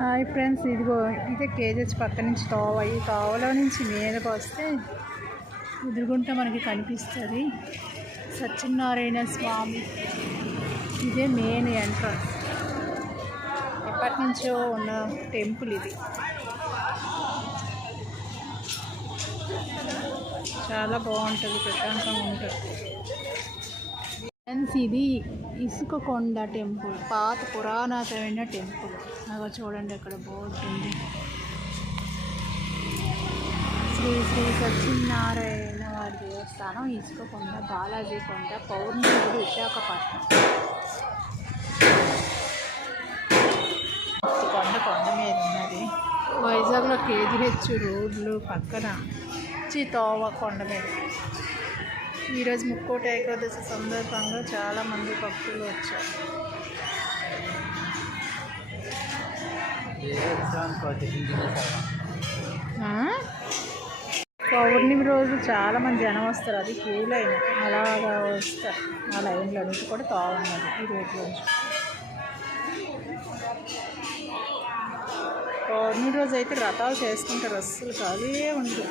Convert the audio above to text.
Hi friends, ఇదిగో ఇదే kgs పక్క నుంచి తోవ. ఈ తోవలో నుంచి మీదకి వస్తే ఎదురుగుంటే మనకి కనిపిస్తుంది సత్యనారాయణ స్వామి. ఇదే మెయిన్ ఎంట్రన్స్. ఎప్పటి నుంచో ఉన్న టెంపుల్ ఇది. చాలా బాగుంటుంది, ప్రశాంతంగా ఉంటుంది. ఫ్రెండ్స్, ఇది ఇసుక కొండ టెంపుల్, పాత పురాతనమైన టెంపుల్. అలా చూడండి, అక్కడ బోర్డు ఉంది. శ్రీ శ్రీ సత్యనారాయణ వారి దేవస్థానం, ఇసుక కొండ, బాలాజీ కొండ, పౌర్ణమి, విశాఖపట్నం. కొండ మీద ఉన్నది. వైజాగ్లో కేజీహెచ్ రోడ్లు పక్కన తోవ కొండ మీద. ఈరోజు ముక్కోటి ఏకాదశి సందర్భంగా చాలామంది భక్తులు వచ్చారు. పౌర్ణమి రోజు చాలామంది జనం వస్తారు. అది క్యూ లైన్, అలాగా వస్తారు. ఆ లైన్లో నుంచి కూడా తోవన్నది ఈ రోడ్లోంచి. పౌర్ణమి రోజు అయితే రథాలు చేసుకుంటారు, అస్సలు ఖాళీ ఉండదు.